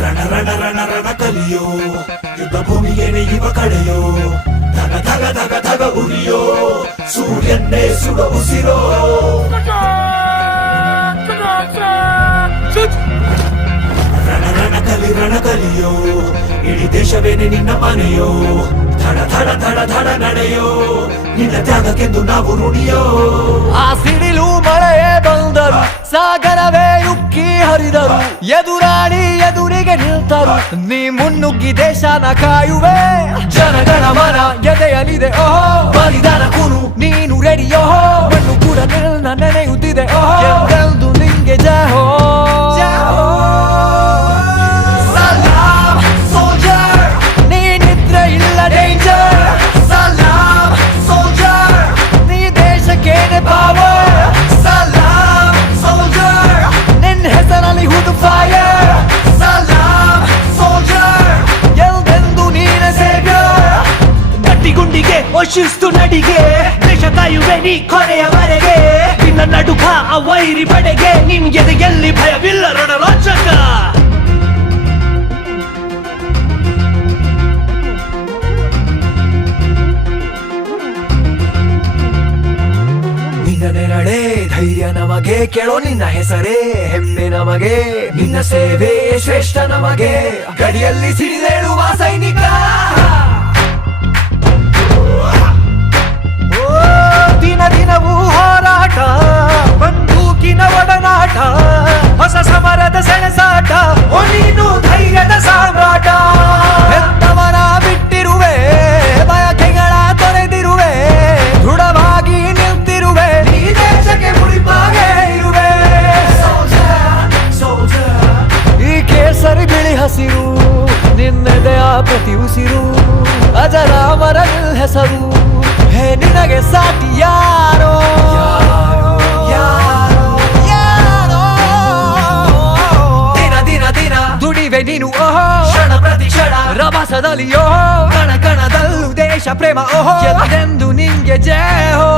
ರಣ ರಣ ರಣ ರಣ ಕಲಿಯೋ ಯುದ್ಧ ಭೂಮಿಯೇನೆ ಇವ ಕಡೆಯೋ ಧಗ ಧಗ ಧಗ ಧಗ ಉರಿಯೋ ಸೂರ್ಯನ್ನೇ ಸುಡ ಉಸಿರೋ ರಣ ಕಲಿಯೋ ಇಡೀ ದೇಶವೇನೆ ನಿನ್ನ ಮನೆಯೋ ಧಡ ಧಡ ಧಡ ಧಡ ನಡೆಯೋ ನಿನ್ನ ತ್ಯಾಗಕ್ಕೆಂದು ನಾವು ಋಣಿಯೋ. ಆ ಸಿಡಿಲು ಮಳೆಯೇ ಬಂದರು, ಸಾಗರವೇ ಉಕ್ಕಿ ಹರಿದರು, ಎದುರಾಳಿ ಎದುರಿಗೆ ನಿಲ್ತರು, ನೀ ಮುನ್ನುಗ್ಗಿ ದೇಶನ ಕಾಯುವೆ. ಜನಗಣ ಮನ ಎದೆಯಲಿದೆ ಓಹೋ, ಬಲಿದಾನ ಕೂನು ನೀನು ರೆಡಿಯೋ, ಮಣ್ಣು ಕೂಡ ನಿನ್ನ ನೆನೆಯುತ್ತಿದೆ ಓಹೋ, ಎಂದೆಂದು ನಿಂಗೆ ಜಯ ಹೋ. ಶಿಸ್ತು ನಡಿಗೆ ದೇಶ ಕಾಯುವೆ ನೀ ಕೊನೆಯವರೆಗೆ, ನಿನ್ನ ನಡುಕ ಆ ವೈರಿ ಪಡೆಗೆ, ನಿನ್ಗೆ ಎಲ್ಲಿ ಭಯವಿಲ್ಲ ರಣರೋಚಕ. ನಿನ್ನ ನೆರಳೆ ಧೈರ್ಯ ನಮಗೆ, ಕೇಳೋ ನಿನ್ನ ಹೆಸರೇ ಹೆಮ್ಮೆ ನಮಗೆ, ನಿನ್ನ ಸೇವೆ ಶ್ರೇಷ್ಠ ನಮಗೆ, ಗಡಿಯಲ್ಲಿ ಸಿಡಿದೇಳುವ ಸೈನಿಕ. ದಿನ ದಿನವೂ ಹೋರಾಟ, ಬಂದೂಕಿನ ಒಡನಾಟ, ಹೊಸ ಸಮರದ ಸೆಣಸಾಟ, ಓ ನೀನು ಧೈರ್ಯದ ಸಾಮ್ರಾಟ. ಹೆತ್ತವರ ಬಿಟ್ಟಿರುವೆ, ಬಯಕೆಗಳ ತೊರೆದಿರುವೆ, ದೃಢವಾಗಿ ನಿಲ್ತಿರುವೆ, ನೀ ದೇಶಕ್ಕೆ ಮುಡಿಪಾಗೆ ಇರುವೆ. ಈ ಕೇಸರಿ ಬಿಳಿ ಹಸಿರು ನಿನ್ನೆದೆಯ ಪ್ರತಿ ಉಸಿರು, ಅಜರಾಮರ ನಿಲ್ ಹೆಸರು, ಹೇ ನಿನಗೆ ಸಾಟಿ ಯಾರೋ ಯಾರೋ. ದಿನ ದಿನ ದಿನ ದುಡಿವೆ ನೀನು ಓಹೋ, ಕ್ಷಣ ಪ್ರತಿ ಕ್ಷಣ ರಭಸದಲ್ಲಿ ಓಹೋ, ಕಣ ಕಣದಲ್ಲೂ ದೇಶ ಪ್ರೇಮ ಓಹೋ, ಎಂದೆಂದು ನಿಂಗೆ ಜಯ ಹೋ.